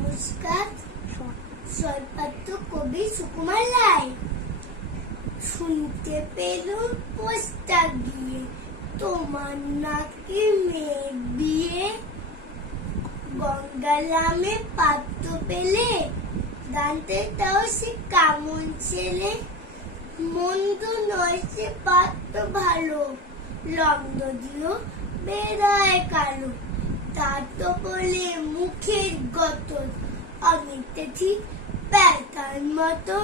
নমস্কার। সৈপাত্র কবি সুকুমার রায়। শুনতে পেলুম পোস্টার গিয়ে, তোমার নাকি মেয়ের বিয়ে। গঙ্গালামে পাত্র পেলে, জানতে তাও সে কেমন ছেলে। মন্দ নয় সে পাত্র ভালো, লগ্ন দিও বেড়ায় কালো। তার তো বলে মুখের গতর, অমিতে ঠিক প্যাকার মতো।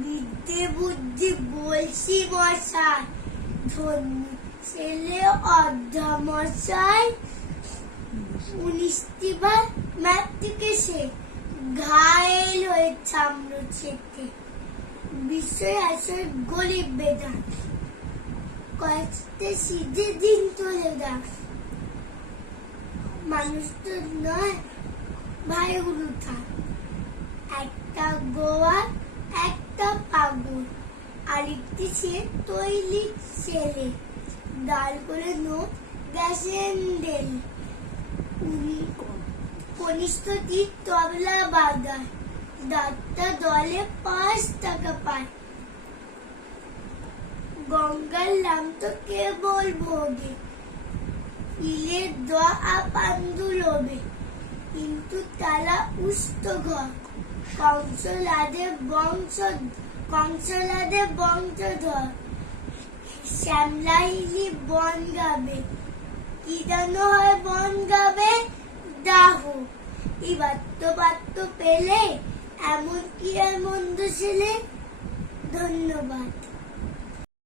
বিদ্যে বুদ্ধি বলছি মশাই, ধনী ছেলে অর্ধমশাই। 19টি বার ম্যাট্রিকে সে ঘায়েল হয়ে ছামল ছেটে। বিষয় আসর গরিব বেদান, কয়েকটা সিধে দিন চলে যান। মানুষ তো নয় ভাই উলুঠা, একটা গোয়া একটা পাগল, আরেকটি সে তৈলি ছেলে। ডাল করে নোট গ্যাসেন ডেল, কনিষ্ঠটি তবলা বাজায়, ডাক্তার দলে 5 টাকা পায়। গঙ্গার নাম তো কেবল ভোগে, ইলের দোয়া পান্দু লোভে। কিন্তু তারা উষ্ট ঘর, কংসলাদের বংশধর। শ্যামলাইলি বন গাবে, কি যেন হয় বন গাবে দাহ। এবার তো পাত্র পেলে, এমন কি আর মন্দ ছেলে। ধন্যবাদ।